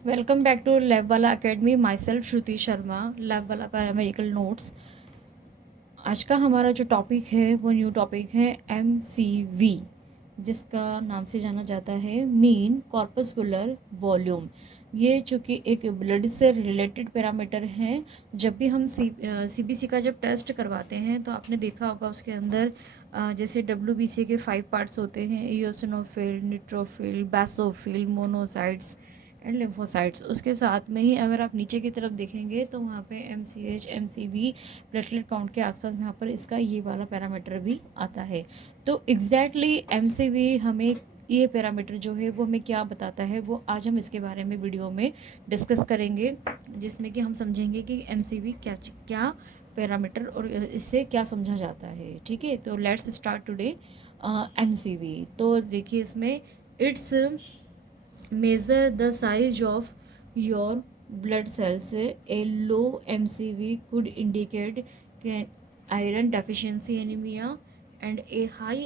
Welcome back two lab वाला academy. My self Shruti Sharma, lab वाला paramedical notes. आज का हमारा जो टॉपिक है वो न्यू टॉपिक है MCV, जिसका नाम से जाना जाता है मीन कॉर्पस्कुलर वॉल्यूम। ये चूँकि एक ब्लड से रिलेटेड पैरामीटर है। जब भी हम CBC का जब टेस्ट करवाते हैं तो आपने देखा होगा उसके अंदर जैसे WBC के 5 पार्ट्स होते हैं: eosinophil, neutrophil, basophil, monocytes and lymphocytes. उसके साथ में ही अगर आप नीचे की तरफ देखेंगे तो वहाँ पे MCH, MCV, प्लेटलेट काउंट के आसपास यहाँ पर इसका ये वाला पैरामीटर भी आता है। तो एग्जैक्टली MCV हमें ये पैरामीटर जो है वो हमें क्या बताता है, वो आज हम इसके बारे में वीडियो में डिस्कस करेंगे, जिसमें कि हम समझेंगे कि MCV क्या क्या पैरामीटर और इससे क्या समझा जाता है। ठीक है, तो लेट्स स्टार्ट टुडे MCV। तो देखिए इसमें it's measure the size of your blood cells. A low MCV could indicate iron deficiency anemia, and a high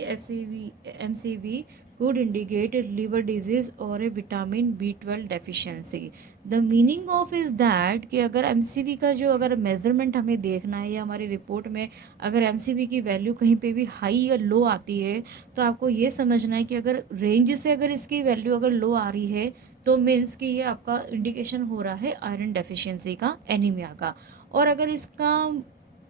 MCV could indicate a liver disease or a vitamin B12 deficiency. The meaning of is that कि अगर MCV का जो अगर measurement हमें देखना है या हमारी रिपोर्ट में अगर MCV की वैल्यू कहीं पे भी हाई या लो आती है तो आपको ये समझना है कि अगर रेंज से अगर इसकी वैल्यू अगर लो आ रही है तो मीन्स कि ये आपका इंडिकेशन हो रहा है आयरन डेफिशिएंसी का, एनीमिया का। और अगर इसका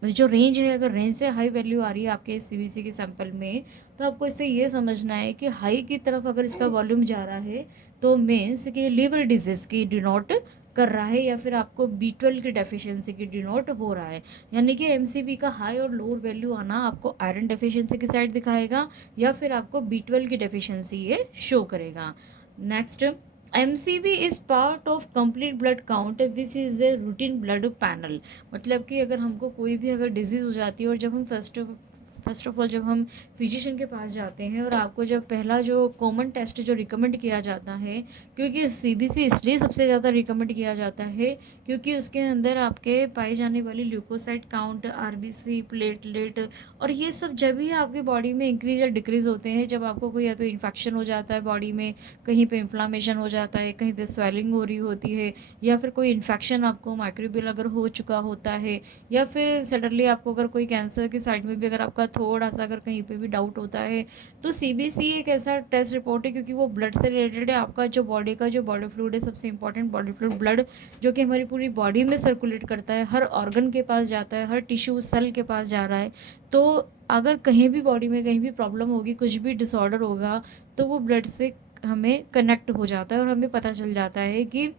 जो रेंज है, अगर रेंज से हाई वैल्यू आ रही है आपके CBC के सैंपल में, तो आपको इससे ये समझना है कि हाई की तरफ अगर इसका वॉल्यूम जा रहा है तो मीन्स कि लिवर डिजीज़ की डिनोट कर रहा है, या फिर आपको B12 की डेफिशिएंसी की डिनोट हो रहा है। यानी कि MCV का हाई और लोअर वैल्यू आना आपको आयरन डेफिशिएंसी की साइड दिखाएगा या फिर आपको B12 की डेफिशिएंसी ये शो करेगा। Next, MCV is part of complete blood count which is a routine blood panel. मतलब कि अगर हमको कोई भी अगर डिजीज़ हो जाती है और जब हम फर्स्ट ऑफ ऑल जब हम फिजिशियन के पास जाते हैं और आपको जब पहला जो कॉमन टेस्ट जो रिकमेंड किया जाता है, क्योंकि CBC इसलिए सबसे ज़्यादा रिकमेंड किया जाता है क्योंकि उसके अंदर आपके पाई जाने वाली ल्यूकोसाइट काउंट, RBC, प्लेटलेट और ये सब जब भी आपकी बॉडी में इंक्रीज या डिक्रीज होते हैं, जब आपको कोई या तो इन्फेक्शन हो जाता है बॉडी में, कहीं पे इन्फ्लामेशन हो जाता है, कहीं पे स्वेलिंग हो रही होती है, या फिर कोई इन्फेक्शन आपको माइक्रोबियल अगर हो चुका होता है, या फिर सडनली आपको अगर कोई कैंसर की साइड में भी अगर आपका थोड़ा सा अगर कहीं पे भी डाउट होता है, तो CBC एक ऐसा टेस्ट रिपोर्ट है क्योंकि वो ब्लड से रिलेटेड है। आपका जो बॉडी का जो बॉडी फ्लूइड है, सबसे इंपॉर्टेंट बॉडी फ्लूइड ब्लड, जो कि हमारी पूरी बॉडी में सर्कुलेट करता है, हर ऑर्गन के पास जाता है, हर टिश्यू सेल के पास जा रहा है। तो अगर कहीं भी बॉडी में कहीं भी प्रॉब्लम होगी, कुछ भी डिसऑर्डर होगा, तो वो ब्लड से हमें कनेक्ट हो जाता है और हमें पता चल जाता है कि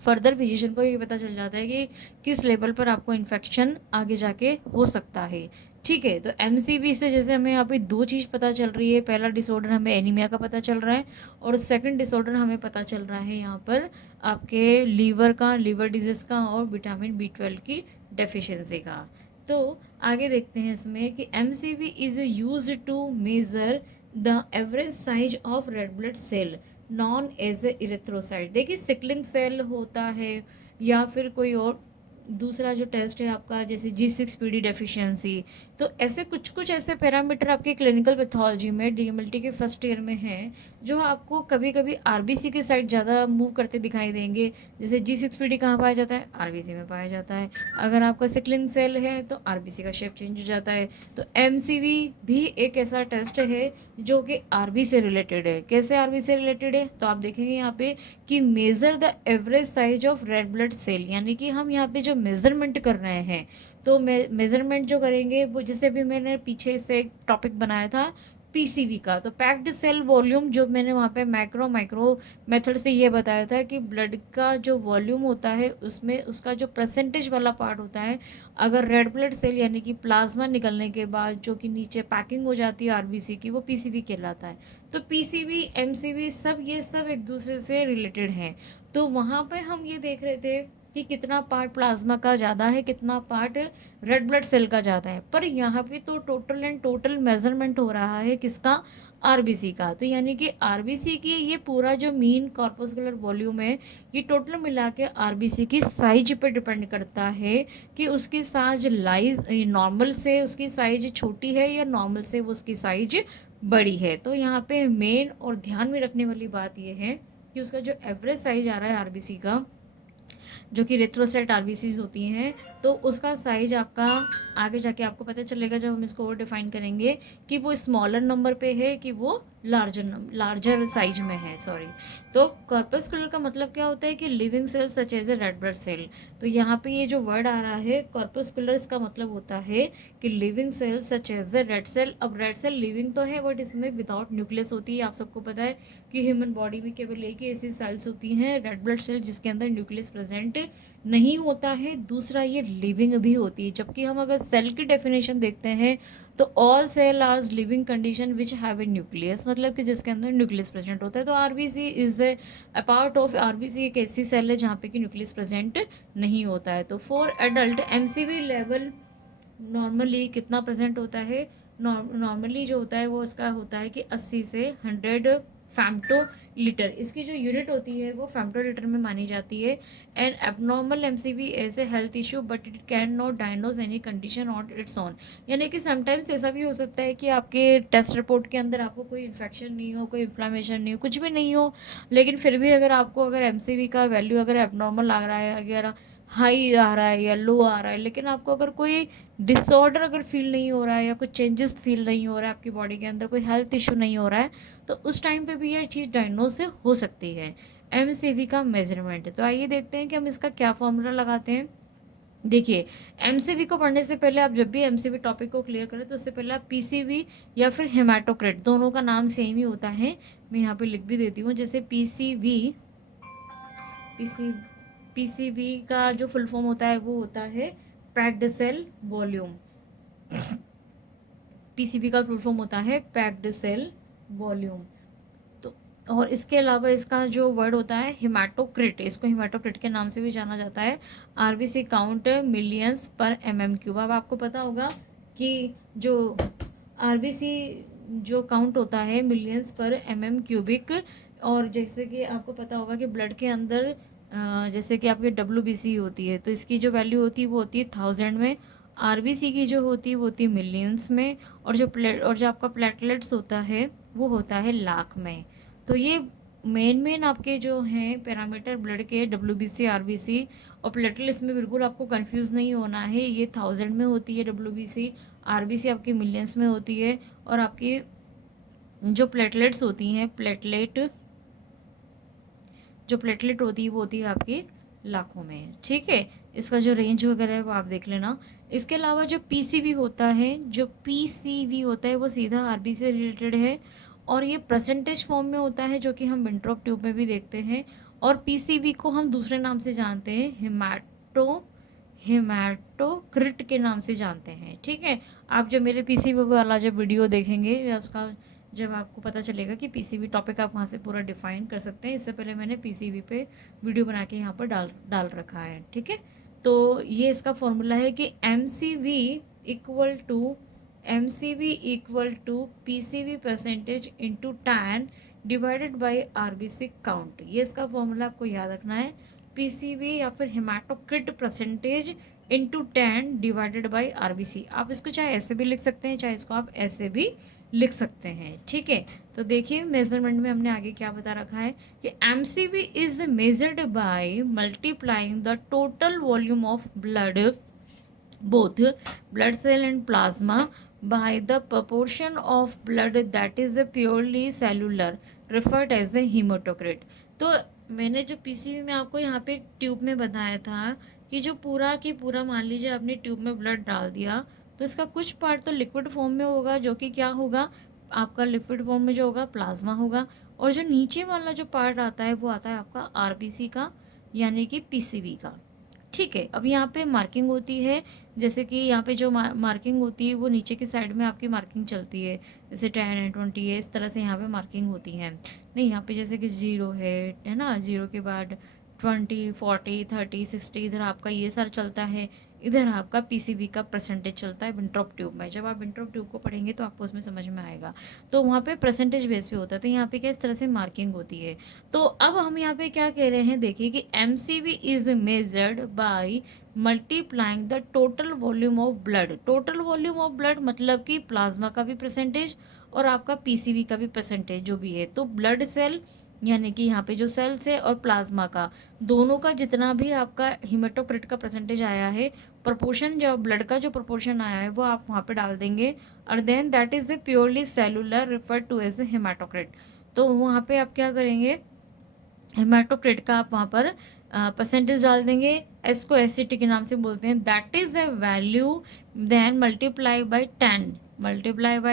फर्दर फिजिशियन को ये पता चल जाता है कि किस लेवल पर आपको इन्फेक्शन आगे जाके हो सकता है। ठीक है, तो MCV से जैसे हमें यहाँ पे दो चीज़ पता चल रही है। पहला डिसऑर्डर हमें एनीमिया का पता चल रहा है और सेकंड डिसऑर्डर हमें पता चल रहा है यहाँ पर आपके लीवर का, लिवर डिजीज़ का और विटामिन B12 की डेफिशिएंसी का। तो आगे देखते हैं इसमें कि MCV is use to measure the average size of red blood cell known as erythrocyte. देखिए सिकलिंग सेल होता है या फिर कोई और दूसरा जो टेस्ट है आपका, जैसे G6PD डेफिशिएंसी, तो ऐसे कुछ कुछ ऐसे पैरामीटर आपके क्लिनिकल पैथोलॉजी में DMLT के फर्स्ट ईयर में हैं जो आपको कभी कभी RBC के साइड ज़्यादा मूव करते दिखाई देंगे। जैसे G6PD कहाँ पाया जाता है? RBC में पाया जाता है। अगर आपका सिकलिंग सेल है तो RBC का शेप चेंज हो जाता है। तो MCV भी एक ऐसा टेस्ट है जो कि RB से रिलेटेड है। कैसे RB से रिलेटेड है? तो आप देखेंगे यहाँ पे कि measure the average size of red blood cell, यानी कि हम यहाँ पे जो मेज़रमेंट कर रहे हैं, तो मेज़रमेंट जो करेंगे वो, जैसे भी मैंने पीछे से एक टॉपिक बनाया था PCV का, तो पैक्ड सेल वॉल्यूम, जो मैंने वहाँ पे मैक्रो माइक्रो मेथड से ये बताया था कि ब्लड का जो वॉल्यूम होता है उसमें उसका जो परसेंटेज वाला पार्ट होता है, अगर रेड ब्लड सेल यानी कि प्लाज्मा निकलने के बाद जो कि नीचे पैकिंग हो जाती है RBC की, वो PCV कहलाता है। तो PCV, MCV सब ये सब एक दूसरे से रिलेटेड हैं। तो वहाँ पे हम ये देख रहे थे कि कितना पार्ट प्लाज्मा का ज़्यादा है, कितना पार्ट रेड ब्लड सेल का ज़्यादा है, पर यहाँ पे तो टोटल एंड टोटल मेजरमेंट हो रहा है किसका? RBC का। तो यानी कि RBC की ये पूरा जो मीन कॉर्पस्कुलर वॉल्यूम है, ये टोटल मिला के RBC की साइज पर डिपेंड करता है कि उसकी साइज लाइज नॉर्मल से उसकी साइज छोटी है या नॉर्मल से वो उसकी साइज बड़ी है। तो यहाँ पे मेन और ध्यान में रखने वाली बात ये है कि उसका जो एवरेज साइज आ रहा है आरबीसी का, जो कि रेथ्रोसाइट आरबीसीज होती हैं, तो उसका साइज आपका आगे जाके आपको पता चलेगा जब हम इसको और डिफाइन करेंगे कि वो स्मॉलर नंबर पे है कि वो लार्जर साइज में है, सॉरी। तो कॉर्पस्कुलर का मतलब क्या होता है कि living cell such as a red blood cell. तो यहाँ पे ये जो वर्ड आ रहा है कॉर्पस्कुलर, इसका मतलब होता है कि living cell such as a red cell. अब रेड सेल लिविंग तो है बट इसमें विदाउट न्यूक्लियस होती है। आप सबको पता है कि ह्यूमन बॉडी में केवल एक ही ऐसी सेल्स होती हैं रेड ब्लड सेल जिसके अंदर न्यूक्लियस प्रेजेंट नहीं होता है। दूसरा ये लिविंग भी होती है, जबकि हम अगर सेल की डेफिनेशन देखते हैं तो all cell are living condition which have a nucleus, मतलब कि जिसके अंदर न्यूक्लियस प्रेजेंट होता है। तो RBC is a part of RBC, एक ऐसी सेल है जहाँ पे कि न्यूक्लियस प्रेजेंट नहीं होता है। तो for adult MCV level normally कितना प्रेजेंट होता है? नॉर्मली जो होता है वो इसका होता है कि 80 से 100 फैम्टो लीटर, इसकी जो यूनिट होती है वो फैम्टो लीटर में मानी जाती है। And abnormal MCV as a health issue but it can not diagnose any condition on its own. यानी कि समटाइम्स ऐसा भी हो सकता है कि आपके टेस्ट रिपोर्ट के अंदर आपको कोई इन्फेक्शन नहीं हो, कोई इन्फ्लामेशन नहीं हो, कुछ भी नहीं हो, लेकिन फिर भी अगर आपको अगर एमसीवी का वैल्यू अगर एबनॉर्मल आ रहा है, अगर हाई आ रहा है या लो आ रहा है, लेकिन आपको अगर कोई डिसऑर्डर अगर फील नहीं हो रहा है या कुछ चेंजेस फील नहीं हो रहा है आपकी बॉडी के अंदर, कोई हेल्थ इशू नहीं हो रहा है, तो उस टाइम पे भी ये चीज़ डायग्नोज से हो सकती है। एमसीवी का मेजरमेंट, तो आइए देखते हैं कि हम इसका क्या फॉर्मूला लगाते हैं। देखिए, एमसीवी को पढ़ने से पहले आप जब भी एमसीवी टॉपिक को क्लियर करें तो उससे पहले आप पीसीवी या फिर हेमाटोक्रिट, दोनों का नाम सेम ही होता है। मैं यहाँ पे लिख भी देती हूँ, जैसे पीसीवी पीसीवी का जो फुल फॉर्म होता है वो होता है पैक्ड सेल वॉल्यूम। पीसीवी का फुल फॉर्म होता है पैक्ड सेल वॉल्यूम। तो और इसके अलावा इसका जो वर्ड होता है हिमाटोक्रिट, इसको हिमाटोक्रिट के नाम से भी जाना जाता है। आरबीसी काउंट मिलियंस पर एमएम क्यूब। अब आपको पता होगा कि जो आरबीसी जो काउंट होता है मिलियंस पर एमएम क्यूबिक, और जैसे कि आपको पता होगा कि ब्लड के अंदर जैसे कि आपकी डब्ल्यूबीसी होती है तो इसकी जो वैल्यू होती है वो होती है 1000 में, आरबीसी की जो होती है वो होती है मिलियंस में, और जो आपका प्लेटलेट्स होता है वो होता है लाख में। तो ये मेन आपके जो हैं पैरामीटर ब्लड के, डब्ल्यूबीसी, आरबीसी और प्लेटलेट्स में बिल्कुल आपको कंफ्यूज नहीं होना है। ये 1000 में होती है डब्ल्यूबीसी, आरबीसी आपकी मिलियंस में होती है, और आपकी जो प्लेटलेट्स होती हैं जो प्लेटलेट होती है वो होती है आपकी लाखों में। ठीक है, इसका जो रेंज वगैरह है वो आप देख लेना। इसके अलावा जो पीसीवी होता है, वो सीधा आरबी से रिलेटेड है, और ये परसेंटेज फॉर्म में होता है जो कि हम विंट्रॉप ट्यूब में भी देखते हैं। और पीसीवी को हम दूसरे नाम से जानते हैं, हेमाटोक्रिट के नाम से जानते हैं। ठीक है, आप जब मेरे पीसीवी वाला जब वीडियो देखेंगे या उसका जब आपको पता चलेगा कि पीसीवी टॉपिक आप वहाँ से पूरा डिफाइन कर सकते हैं। इससे पहले मैंने पीसीवी पे वीडियो बना के यहाँ पर डाल रखा है। ठीक है, तो ये इसका फॉर्मूला है कि M C V equal to PCV percentage into ten divided by RBC count. ये इसका फॉर्मूला आपको याद रखना है, पीसीवी या फिर haematocrit percentage into ten divided by RBC. आप इसको चाहे ऐसे भी लिख सकते हैं, चाहे इसको आप ऐसे भी लिख सकते हैं। ठीक है, तो देखिए मेजरमेंट में हमने आगे क्या बता रखा है कि MCV is measured by multiplying the total volume of blood, both blood cell and plasma, by the proportion of blood that is purely cellular referred as a hematocrit। तो मैंने जो पीसीवी में आपको यहाँ पे ट्यूब में बताया था कि जो पूरा की पूरा मान लीजिए आपने ट्यूब में ब्लड डाल दिया तो इसका कुछ पार्ट तो लिक्विड फॉर्म में होगा, जो कि क्या होगा आपका लिक्विड फॉर्म में जो होगा प्लाज्मा होगा, और जो नीचे वाला जो पार्ट आता है वो आता है आपका आरबीसी का यानी कि पीसीवी का। ठीक है, अब यहाँ पे मार्किंग होती है, जैसे कि यहाँ पे जो मार्किंग होती है वो नीचे की साइड में आपकी मार्किंग चलती है, जैसे 10 है 20 है, इस तरह से यहाँ पे मार्किंग होती है। नहीं, यहाँ पे जैसे कि 0 है ना, 0 के बाद 20, 40, 30, 60, इधर आपका ये सारा चलता है, इधर आपका पीसीवी का परसेंटेज चलता है विंट्रॉप ट्यूब में। जब आप विंट्रॉप ट्यूब को पढ़ेंगे तो आपको उसमें समझ में आएगा, तो वहाँ पे परसेंटेज बेस पे होता है। तो यहाँ पे क्या इस तरह से मार्किंग होती है। तो अब हम यहाँ पे क्या कह रहे हैं, देखिए कि MCV is measured by multiplying the total volume of blood. Total volume of blood मतलब कि प्लाज्मा का भी परसेंटेज और आपका पीसीवी का भी परसेंटेज जो भी है। तो ब्लड सेल यानी कि यहाँ पे जो सेल्स है और प्लाज्मा का दोनों का जितना भी आपका हीमेटोक्रिट का परसेंटेज आया है, प्रोपोर्शन जो ब्लड का जो प्रोपोर्शन आया है वो आप वहाँ पे डाल देंगे, और then that is a purely cellular referred to as a haematocrit. तो वहाँ पे आप क्या करेंगे, हेमाटोक्रिट का आप वहाँ पर परसेंटेज डाल देंगे, एस को एसिटी के नाम से बोलते हैं, that is a value, then multiply by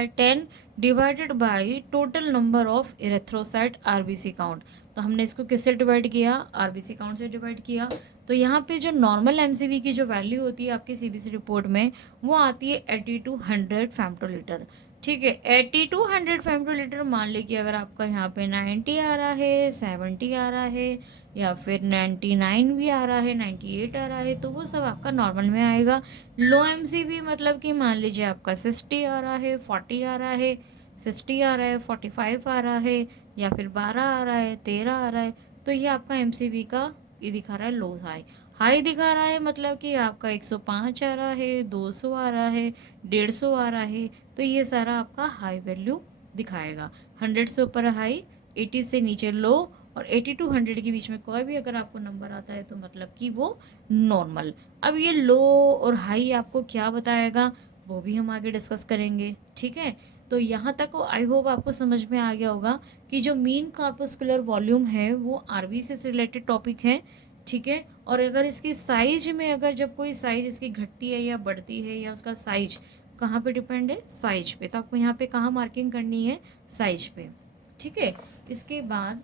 10 divided by total number of erythrocyte RBC count. तो हमने इसको किससे डिवाइड किया, आरबीसी काउंट से डिवाइड किया। तो यहाँ पे जो नॉर्मल एमसीवी की जो वैल्यू होती है आपकी सीबीसी रिपोर्ट में वो आती है 80-100 फेम्टोलीटर। ठीक है, 80-100 फेम्टोलीटर। मान ली कि अगर आपका यहाँ पे 90 आ रहा है, 70 आ रहा है, या फिर 99 भी आ रहा है, 98 आ रहा है, तो वो सब आपका नॉर्मल में आएगा। लो एमसीवी मतलब कि मान लीजिए आपका 60 आ रहा है, 40 आ रहा है, 60 आ रहा है, 45 आ रहा है, या फिर 12 आ रहा है, 13 आ रहा है, तो ये आपका एमसीवी का ये दिखा रहा है लो हाई। हाई दिखा रहा है मतलब कि आपका 105 आ रहा है, 200 आ रहा है, 150 आ रहा है, तो ये सारा आपका हाई वैल्यू दिखाएगा। 100 से ऊपर हाई, 80 से नीचे लो, और 80-100 के बीच में कोई भी अगर आपको नंबर आता है तो मतलब कि वो नॉर्मल। अब ये लो और हाई आपको क्या बताएगा वो भी हम आगे डिस्कस करेंगे। ठीक है, तो यहाँ तक आई होप आपको समझ में आ गया होगा कि जो मीन कॉर्पस्कुलर वॉल्यूम है वो आरबीसी से रिलेटेड टॉपिक है। ठीक है, और अगर इसकी साइज में अगर जब कोई साइज इसकी घटती है या बढ़ती है, या उसका साइज कहाँ पे डिपेंड है, साइज पे, तो आपको यहाँ पे कहाँ मार्किंग करनी है, साइज पे। ठीक है, इसके बाद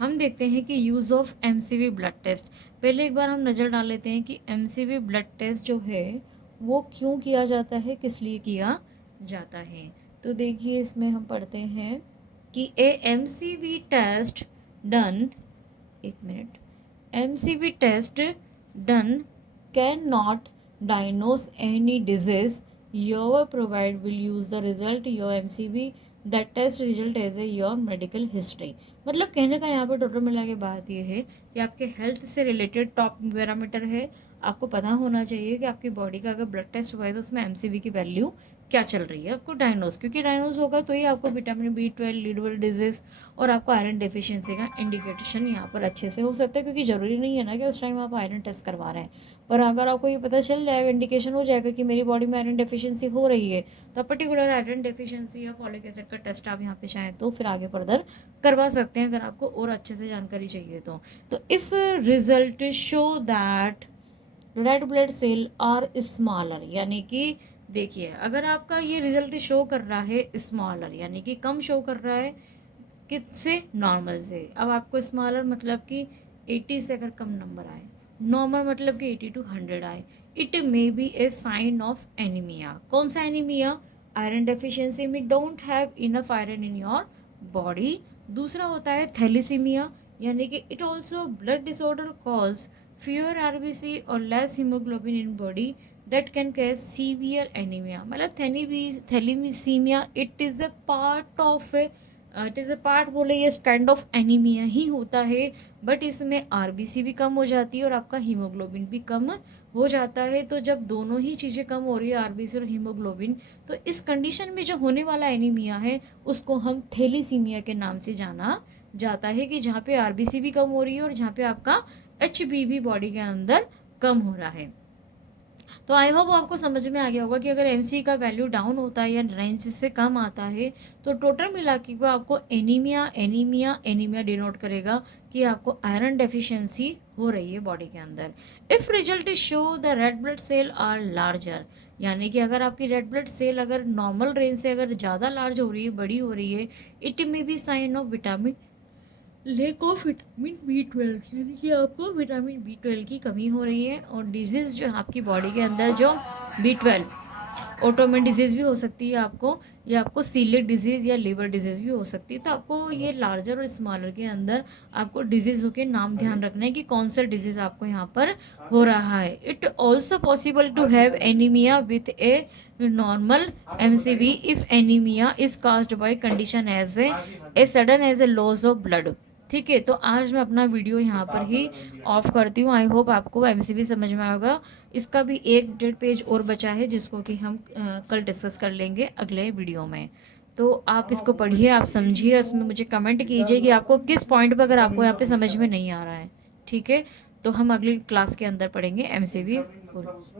हम देखते हैं कि use of MCV blood test. पहले एक बार हम नज़र डाल लेते हैं कि एमसीवी ब्लड टेस्ट जो है वो क्यों किया जाता है, किस लिए किया जाता है। तो देखिए इसमें हम पढ़ते हैं कि ए एमसीवी टेस्ट डन, एक minute, MCV test done cannot diagnose any disease. Your provider will use the result your MCV that test result as a your medical history। मतलब कहने का यहाँ पर टोटल मिला के बात ये है कि आपके हेल्थ से रिलेटेड टॉप पैरामीटर है, आपको पता होना चाहिए कि आपकी बॉडी का अगर ब्लड टेस्ट हुआ है तो उसमें एमसीवी की वैल्यू क्या चल रही है, आपको डायग्नोस, क्योंकि डायग्नोस होगा तो ही आपको विटामिन B12, लीवर डिजीज और आपको आयरन डेफिशिएंसी का इंडिकेशन यहाँ पर अच्छे से हो सकता है, क्योंकि ज़रूरी नहीं है ना कि उस टाइम आप आयरन टेस्ट करवा रहे हैं, पर अगर आपको ये पता चल जाएगा, इंडिकेशन हो जाएगा कि मेरी बॉडी में आयरन डेफिशिएंसी हो रही है, तो पर्टिकुलर आयरन डेफिशिएंसी या फॉलिक एसिड का टेस्ट आप यहाँ पे चाहें तो फिर आगे फर्दर करवा सकते हैं अगर आपको और अच्छे से जानकारी चाहिए तो if result show that red blood cell are smaller, यानी कि देखिए अगर आपका ये रिजल्ट शो कर रहा है स्मॉलर यानी कि कम शो कर रहा है किससे, नॉर्मल से। अब आपको स्मॉलर मतलब कि 80 से अगर कम नंबर आए, नॉर्मल मतलब कि 80-100 आए, it may be a sign of anaemia. कौन सा एनीमिया, आयरन डेफिशिएंसी में don't have enough iron in your body. दूसरा होता है थैलीसीमिया, यानी कि it also blood disorder cause fewer RBC और less haemoglobin in body that can cause severe anaemia. मतलब thalassaemia it is a part of it is a part बोले ये kind of anaemia ही होता है, बट इसमें RBC भी कम हो जाती है और आपका हीमोग्लोबिन भी कम हो जाता है। तो जब दोनों ही चीज़ें कम हो रही है, आरबीसी और हीमोग्लोबिन, तो इस कंडीशन में जो होने वाला एनीमिया है उसको हम थैलीसीमिया के नाम से जाना जाता है, कि जहाँ पे आरबीसी भी कम हो रही है और जहाँ पे आपका HB भी बॉडी के अंदर कम हो रहा है। तो आई होप आपको समझ में आ गया होगा कि अगर MC का वैल्यू डाउन होता है या रेंज से कम आता है तो टोटल मिला के वो आपको एनीमिया डिनोट करेगा कि आपको आयरन डेफिशिएंसी हो रही है बॉडी के अंदर। If result show the red blood cell are larger, यानी कि अगर आपकी रेड ब्लड सेल अगर नॉर्मल रेंज से अगर ज़्यादा लार्ज हो रही है, बड़ी हो रही है, it may be sign of vitamin lack of vitamin B12, यानी कि आपको विटामिन B12 की कमी हो रही है। और डिजीज़ जो है आपकी बॉडी के अंदर जो B12, ऑटोमेन डिजीज़ भी हो सकती है आपको, या आपको सीलिक डिजीज़ या लीवर डिजीज़ भी हो सकती है। तो आपको ये लार्जर और स्मॉलर के अंदर आपको डिजीज़ों के नाम ध्यान रखना है कि कौन सा डिजीज़ आपको यहाँ पर हो रहा है। It also possible to have anaemia with a normal MCV if anaemia is caused by condition as a sudden as a loss of blood. ठीक है, तो आज मैं अपना वीडियो यहाँ पर ही ऑफ करती हूँ। आई होप आपको MCV समझ में आएगा। इसका भी 1-1.5 पेज और बचा है जिसको कि हम कल डिस्कस कर लेंगे अगले वीडियो में। तो आप इसको पढ़िए, आप समझिए, उसमें मुझे कमेंट कीजिए कि आपको किस पॉइंट पर अगर आपको यहाँ पे समझ में नहीं आ रहा है। ठीक है, तो हम अगली क्लास के अंदर पढ़ेंगे MCV फुल।